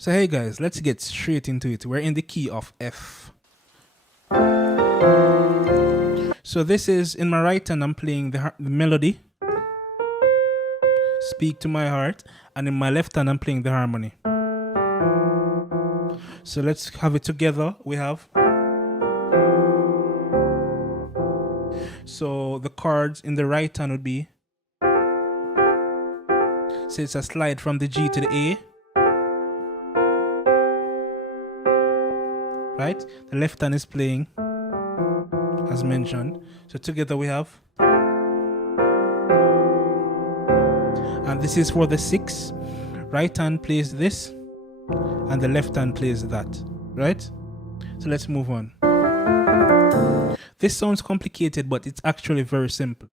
So hey guys, let's get straight into it. We're in the key of F. So this is in my right hand, I'm playing the melody, Speak to My Heart, and in my left hand I'm playing the harmony. So let's have it together. We have, so the chords in the right hand would be, so it's a slide from the G to the A, right? The left hand is playing as mentioned. So together we have, and this is for the 6. Right hand plays this and the left hand plays that, right? So let's move on. This sounds complicated, but it's actually very simple.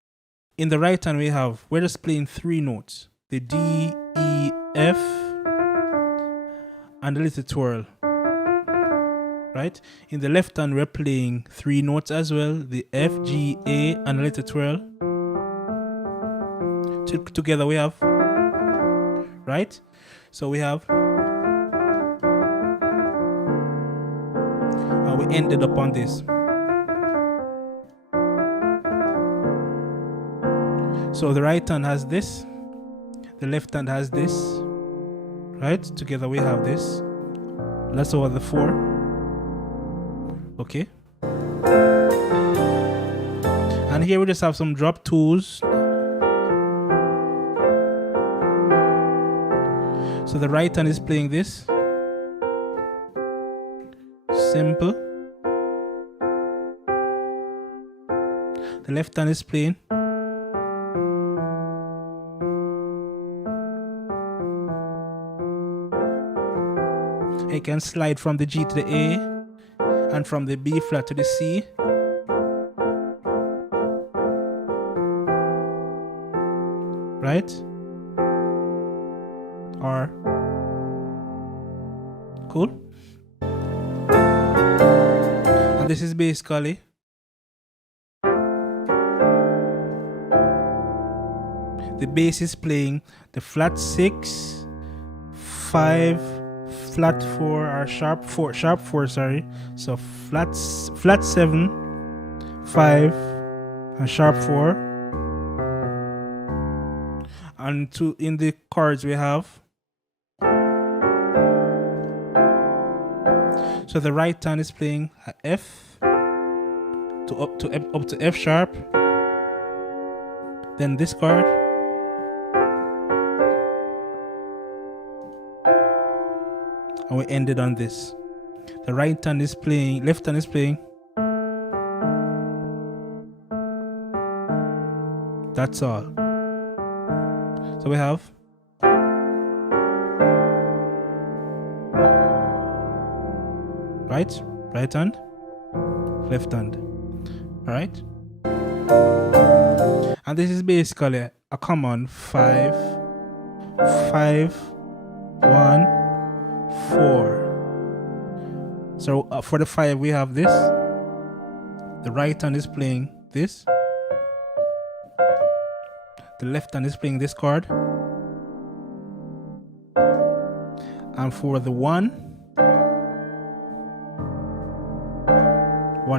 In the right hand we have, we're just playing 3 notes, the D, E, F, and a little twirl, right? In the left hand we're playing 3 notes as well, the F, G, A, and a little twirl. Together we have, right? So we have, and we ended up on this. So the right hand has this, the left hand has this, right? Together we have this. That's over the 4. Okay. And here we just have some drop 2s. So the right hand is playing this. Simple. The left hand is playing. I can slide from the G to the A and from the B flat to the C. Right? Or cool. And this is basically the bass is playing the flat 6, 5, flat 4 or sharp 4, sorry. So flat 7, 5, and sharp 4. And in the chords we have, so the right hand is playing a F up to F sharp, then this chord, and we ended on this. The right hand is playing, left hand is playing. That's all. So we have right hand, left hand, all right? And this is basically a common 5, 5, 1, 4. So for the 5 we have this. The right hand is playing this. The left hand is playing this chord. And for the 1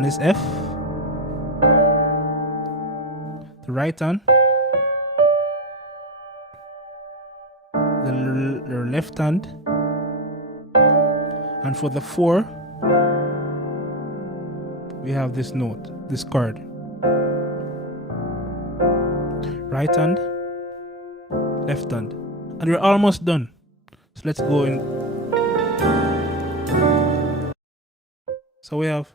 is F. The right hand. The left hand. And for the 4, we have this note, this chord. Right hand, left hand. And we're almost done. So let's go in. So we have,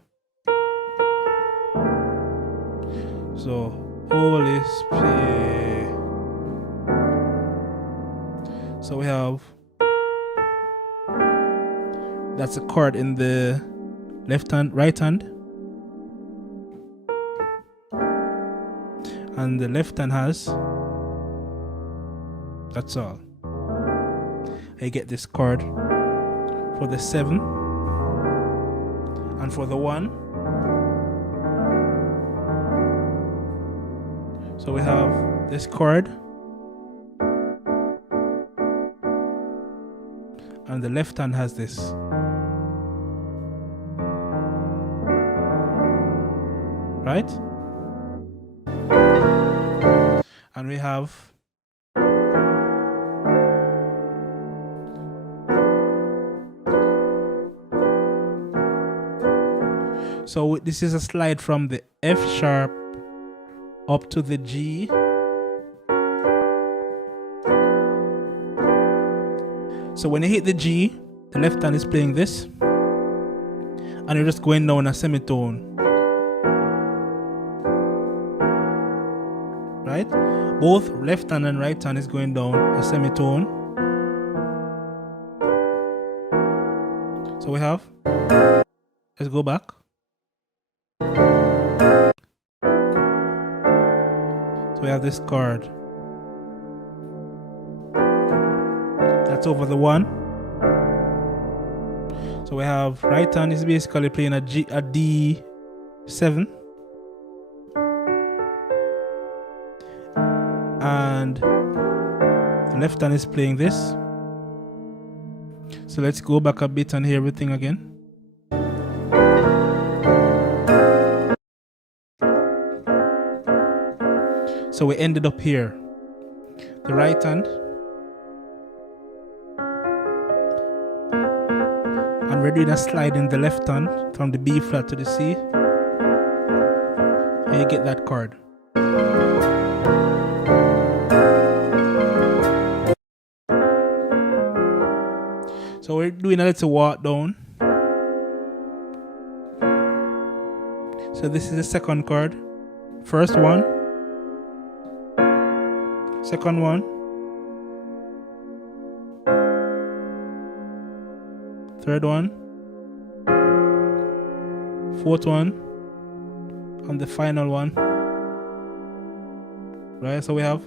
so Holy Spirit. So we have, that's a chord in the left hand, right hand. And the left hand has, that's all. I get this chord for the 7 and for the 1. So we have this chord and the left hand has this. Right? And we have so this is a slide from the F sharp up to the G. So when you hit the G, the left hand is playing this, and you're just going down a semitone. Right? Both left hand and right hand is going down a semitone. So we have, let's go back. So we have this chord. That's over the 1. So we have right hand is basically playing a D7. And the left hand is playing this. So let's go back a bit and hear everything again. So we ended up here. The right hand. And we're doing a slide in the left hand from the B flat to the C. And you get that chord. So we're doing a little walk down. So this is the second chord. First one. Second one. Third one. Fourth one. And the final one. Right, so we have.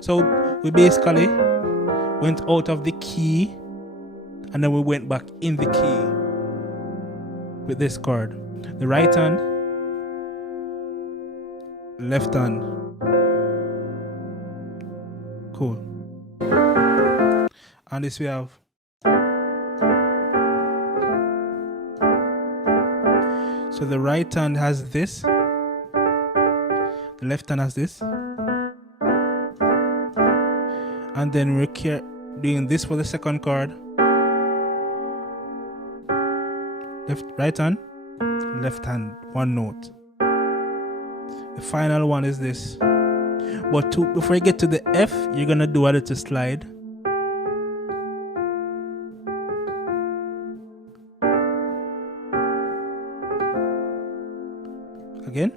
So we basically went out of the key and then we went back in the key with this chord. The right hand, left hand. Cool. And this we have. So the right hand has this, the left hand has this. And then we're doing this for the second chord. Right hand, left hand, one note. The final one is this. But before you get to the F, you're gonna do a little slide. Again.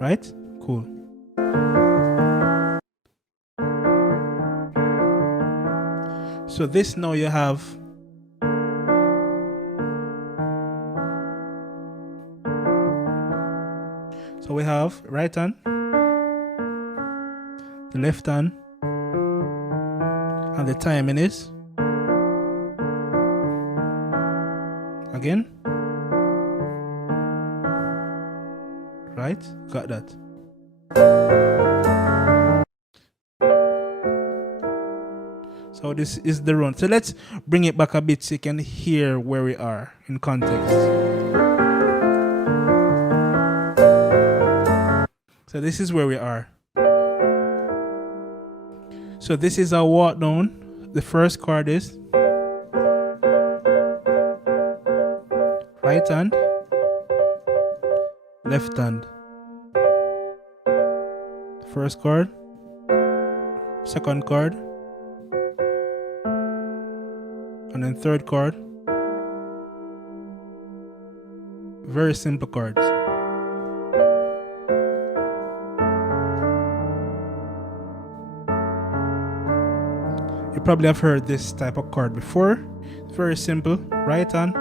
Right? Cool. So this now you have so we have right hand, the left hand, and the timing is again. Right? Got that. So this is the run. So let's bring it back a bit so you can hear where we are in context. So this is where we are. So this is our walk down. The first chord is right hand, left hand. First chord, second chord, and then third chord. Very simple chords. You probably have heard this type of chord before. It's very simple. Right hand,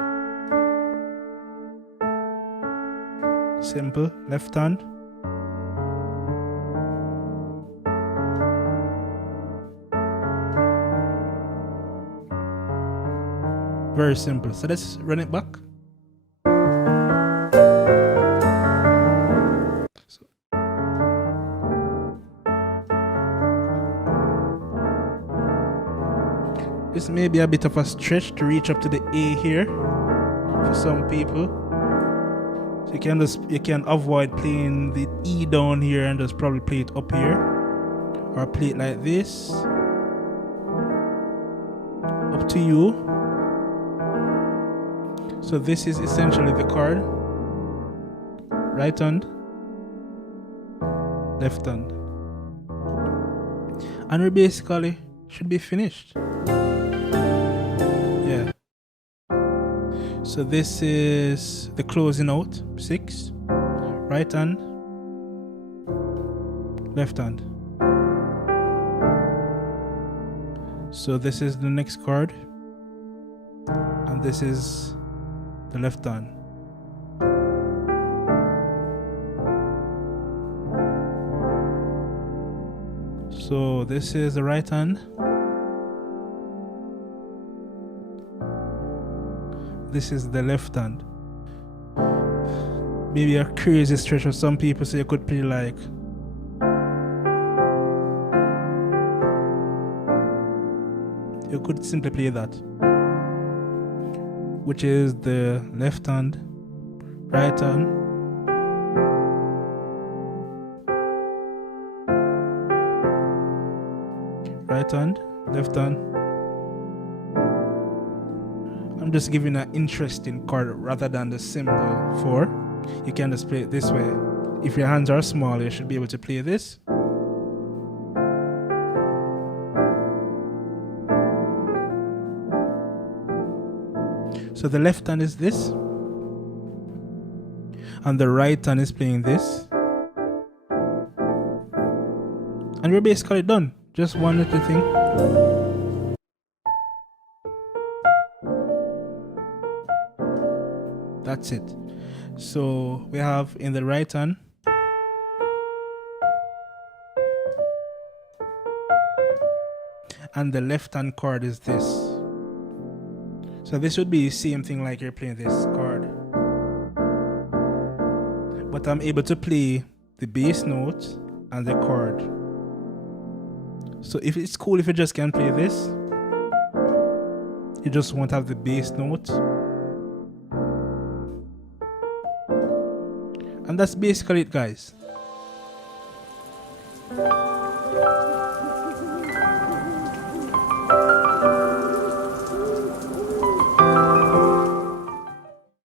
simple, left hand, Very simple. So let's run it back. So, this may be a bit of a stretch to reach up to the A here for some people. So you can avoid playing the E down here and just probably play it up here, or play it like this. Up to you. So this is essentially the chord. Right hand, left hand, and we basically should be finished. Yeah. So this is the closing out. 6. Right hand, left hand. So this is the next chord, and this is the left hand. So this is the right hand. This is the left hand. Maybe a crazy stretch for some people, so you could play like you could simply play that, which is the left hand, right hand, right hand, left hand. I'm just giving an interesting chord rather than the simple 4. You can just play it this way. If your hands are small, you should be able to play this. So the left hand is this, and the right hand is playing this, and we're basically done. Just one little thing. That's it. So we have in the right hand and the left hand chord is this. So this would be the same thing like you're playing this chord, but I'm able to play the bass note and the chord. So if it's cool if you just can play this, you just won't have the bass note. And that's basically it, guys.